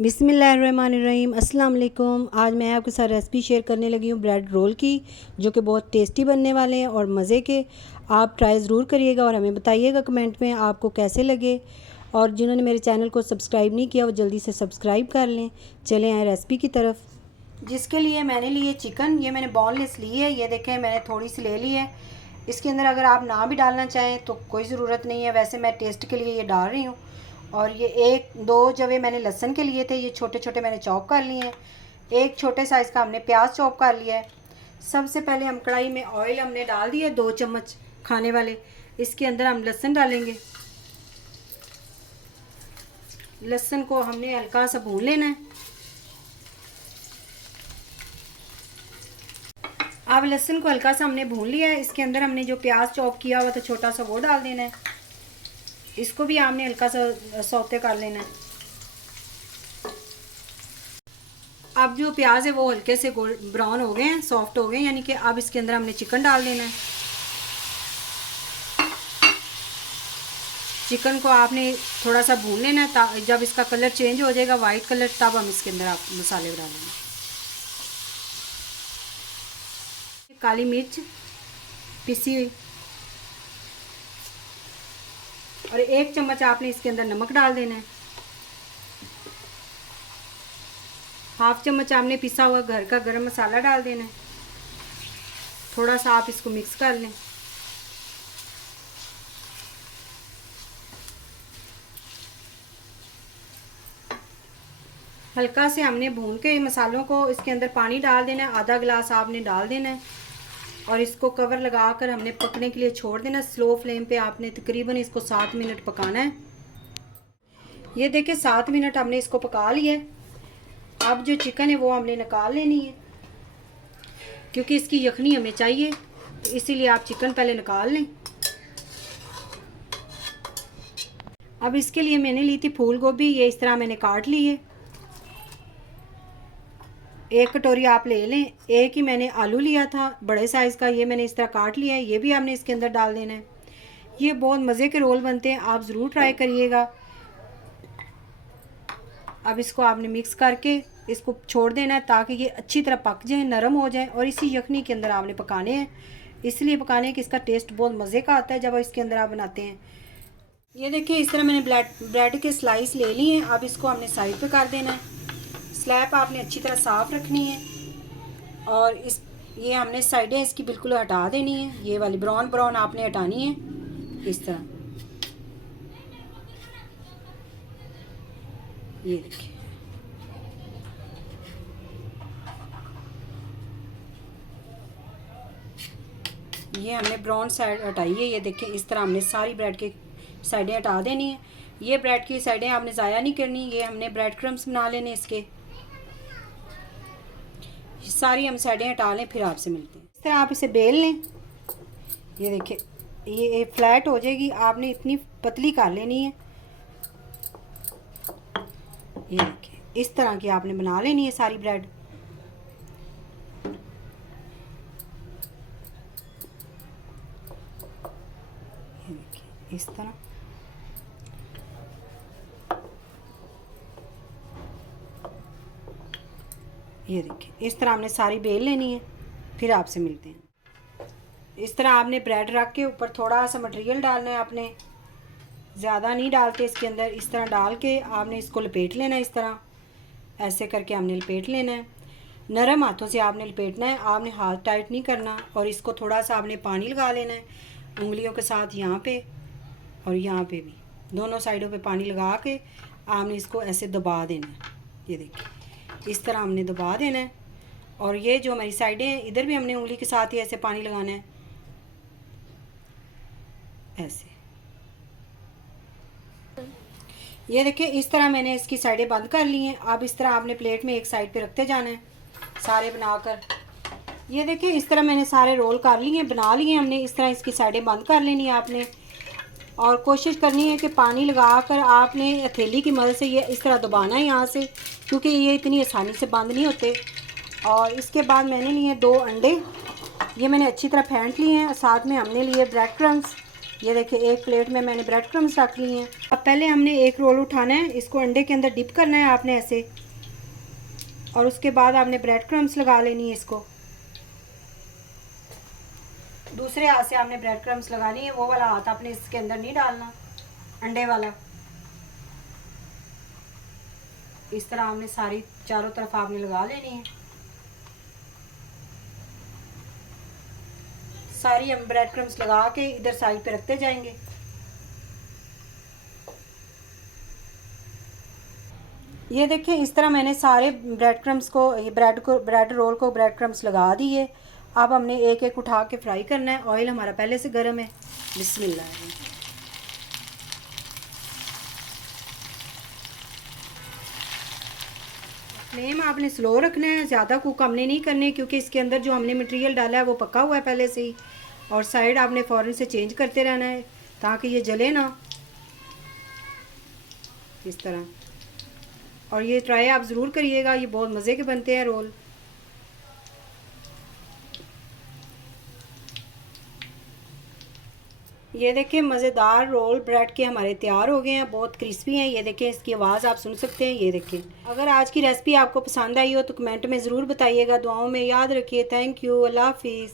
बिस्मिल्लाहिर्रहमानिर्रहीम अस्सलाम वालेकुम। आज मैं आपके साथ रेसिपी शेयर करने लगी हूँ ब्रेड रोल की, जो कि बहुत टेस्टी बनने वाले हैं और मज़े के। आप ट्राई ज़रूर करिएगा और हमें बताइएगा कमेंट में आपको कैसे लगे। और जिन्होंने मेरे चैनल को सब्सक्राइब नहीं किया वो जल्दी से सब्सक्राइब कर लें। चलें आए रेसिपी की तरफ। जिसके लिए मैंने लिए चिकन, ये मैंने बोनलेस ली है। ये देखें मैंने थोड़ी सी ले ली है। इसके अंदर अगर आप ना भी डालना चाहें तो कोई ज़रूरत नहीं है, वैसे मैं टेस्ट के लिए ये डाल रही हूँ। और ये एक दो जवे मैंने लहसुन के लिए थे, ये छोटे छोटे मैंने चॉप कर लिए हैं। एक छोटे साइज़ का हमने प्याज चॉप कर लिया है। सबसे पहले हम कढ़ाई में ऑयल हमने डाल दिया 2 चम्मच खाने वाले। इसके अंदर हम लहसुन डालेंगे। लहसुन को हमने हल्का सा भून लेना है। अब लहसुन को हल्का सा हमने भून लिया है। इसके अंदर हमने जो प्याज चॉप किया हुआ था छोटा सा, वो डाल देना है। इसको भी आपने हल्का सा सौते कर लेना है। अब जो प्याज है वो हल्के से गोल्ड ब्राउन हो गए हैं, सॉफ्ट हो गए, यानी कि अब इसके अंदर हमने चिकन डाल देना है। चिकन को आपने थोड़ा सा भून लेना है। जब इसका कलर चेंज हो जाएगा वाइट कलर, तब हम इसके अंदर आप मसाले डालेंगे। काली मिर्च पिसी हुई और 1 चम्मच आपने इसके अंदर नमक डाल देना है। हाफ चम्मच आपने पिसा हुआ घर का गरम मसाला डाल देना है। थोड़ा सा आप इसको मिक्स कर लें। हल्का से हमने भून के मसालों को इसके अंदर पानी डाल देना है। आधा गिलास आपने डाल देना है और इसको कवर लगाकर हमने पकने के लिए छोड़ देना। स्लो फ्लेम पे आपने तकरीबन इसको 7 मिनट पकाना है। ये देखिए 7 मिनट हमने इसको पका लिया है। अब जो चिकन है वो हमने निकाल लेनी है, क्योंकि इसकी यखनी हमें चाहिए, तो इसीलिए आप चिकन पहले निकाल लें। अब इसके लिए मैंने ली थी फूल गोभी, ये इस तरह मैंने काट ली है। 1 कटोरी आप ले लें। एक ही मैंने आलू लिया था बड़े साइज़ का, ये मैंने इस तरह काट लिया है। ये भी हमने इसके अंदर डाल देना है। ये बहुत मज़े के रोल बनते हैं, आप ज़रूर ट्राई करिएगा। अब इसको आपने मिक्स करके इसको छोड़ देना है ताकि ये अच्छी तरह पक जाए, नरम हो जाए। और इसी यखनी के अंदर आपने पकाने हैं। इसलिए पकाने हैं कि इसका टेस्ट बहुत मज़े का आता है जब इसके अंदर आप बनाते हैं। ये देखिए इस तरह मैंने ब्रेड के स्लाइस ले लिए हैं। अब इसको हमने साइड पे कर देना है। स्लैब आपने अच्छी तरह साफ़ रखनी है और ये हमने साइडें इसकी बिल्कुल हटा देनी है। ये वाली ब्राउन ब्राउन आपने हटानी है इस तरह। ये देखिए ये हमने ब्राउन साइड हटाई है। ये देखिए इस तरह हमने सारी ब्रेड की साइडें हटा देनी है। ये ब्रेड की साइडें आपने ज़ाया नहीं करनी। ये हमने ब्रेड क्रम्स बना लेने इसके। सारी हम साइडें हटा लें, फिर आपसे मिलते हैं। इस तरह आप इसे बेल लें। ये देखिए ये फ्लैट हो जाएगी, आपने इतनी पतली कर लेनी है। ये देखिए इस तरह की आपने बना लेनी है सारी ब्रेड। ये देखिए इस तरह। ये देखिए इस तरह हमने सारी बेल लेनी है, फिर आपसे मिलते हैं। इस तरह आपने ब्रेड रख के ऊपर थोड़ा सा मटेरियल डालना है। आपने ज़्यादा नहीं डालते इसके अंदर। इस तरह डाल के आपने इसको लपेट लेना है। इस तरह ऐसे करके हमने लपेट लेना है। नरम हाथों से आपने लपेटना है, आपने हाथ टाइट नहीं करना। और इसको थोड़ा सा आपने पानी लगा लेना है उंगलियों के साथ, यहाँ पे और यहाँ पे भी, दोनों साइडों पे पानी लगा के आपने इसको ऐसे दबा देना है। ये देखिए इस तरह हमने दबा देना है। और ये जो हमारी साइडें हैं इधर भी हमने उंगली के साथ ही ऐसे पानी लगाना है, ऐसे। ये देखिए इस तरह मैंने इसकी साइडें बंद कर ली हैं। अब इस तरह आपने प्लेट में एक साइड पे रखते जाना है सारे बनाकर। ये देखिए इस तरह मैंने सारे रोल कर लिए हैं, बना लिए हमने। इस तरह इसकी साइडें बंद कर लेनी है आपने। और कोशिश करनी है कि पानी लगाकर आपने हथेली की मदद से ये इस तरह दबाना है यहाँ से, क्योंकि ये इतनी आसानी से बंद नहीं होते। और इसके बाद मैंने लिए 2 अंडे, ये मैंने अच्छी तरह फेंट लिए हैं। साथ में हमने लिए ब्रेड क्रम्स, ये देखिए एक प्लेट में मैंने ब्रेड क्रम्स रख लिए हैं। अब पहले हमने एक रोल उठाना है, इसको अंडे के अंदर डिप करना है आपने ऐसे, और उसके बाद आपने ब्रेड क्रम्स लगा लेनी है इसको। दूसरे हाथ से आपने ब्रेड क्रम्स लगानी है, वो वाला हाथ आपने इसके अंदर नहीं डालना, अंडे वाला। इस तरह हमने सारी चारों तरफ आपने लगा लेनी है। सारी हम ब्रेड क्रम्स लगा के इधर साइड पे रखते जाएंगे। ये देखें इस तरह मैंने सारे ब्रेड क्रम्स को, ब्रेड रोल को ब्रेड क्रम्स लगा दिए। अब हमने एक एक उठा के फ्राई करना है। ऑयल हमारा पहले से गर्म है। बिस्मिल्लाह। फ्लेम आपने स्लो रखना है, ज़्यादा कुक हमने नहीं करने, क्योंकि इसके अंदर जो हमने मटेरियल डाला है वो पका हुआ है पहले से ही। और साइड आपने फ़ौरन से चेंज करते रहना है ताकि ये जले ना, इस तरह। और ये ट्राई आप ज़रूर करिएगा, ये बहुत मज़े के बनते हैं रोल। ये देखें मज़ेदार रोल ब्रेड के हमारे तैयार हो गए हैं, बहुत क्रिस्पी हैं। ये देखें इसकी आवाज़ आप सुन सकते हैं। ये देखें, अगर आज की रेसिपी आपको पसंद आई हो तो कमेंट में ज़रूर बताइएगा। दुआओं में याद रखिए। Thank you. अल्लाह हाफिज़।